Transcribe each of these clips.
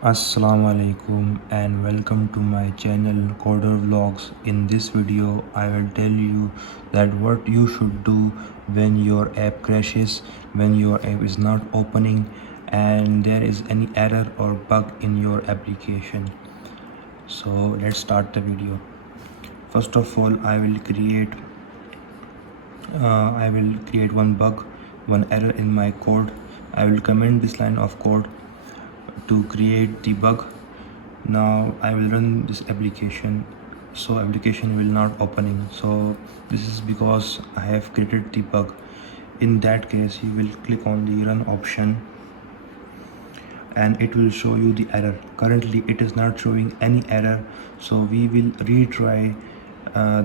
Assalamu alaikum and welcome to my channel Coder Vlogs. In this video I will tell you that what you should do when your app crashes, when your app is not opening and there is any error or bug in your application. So let's start the video. First of all, I will create one bug, one error in my code. I will comment this line of code to create the bug. Now I will run this application, so application will not opening. So this is because I have created the bug. In that case, you will click on the run option and it will show you the error. Currently it is not showing any error, so we will retry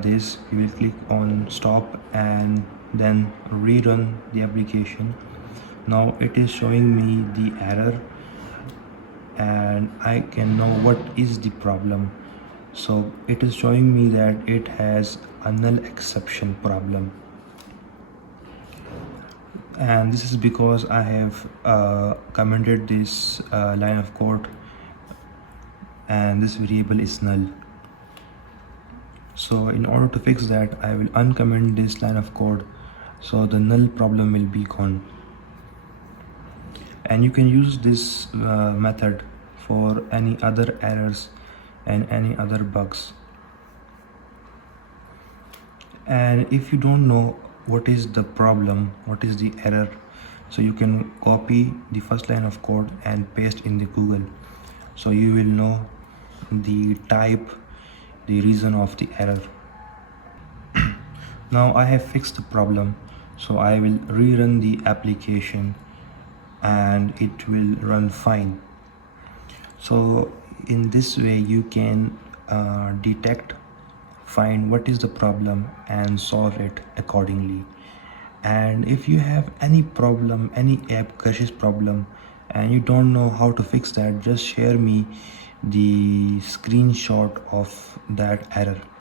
this. We will click on stop and then rerun the application. Now it is showing me the error and I can know what is the problem. So it is showing me that it has a null exception problem, and this is because I have commented this line of code and this variable is null. So in order to fix that, I will uncomment this line of code so the null problem will be gone. And you can use this method for any other errors and any other bugs. And if you don't know what is the problem, what is the error, so you can copy the first line of code and paste in the Google, so you will know the type, the reason of the error. Now I have fixed the problem, so I will rerun the application and it will run fine. So in this way you can find what is the problem and solve it accordingly. And if you have any problem, any app crashes problem, and you don't know how to fix that, just share me the screenshot of that error.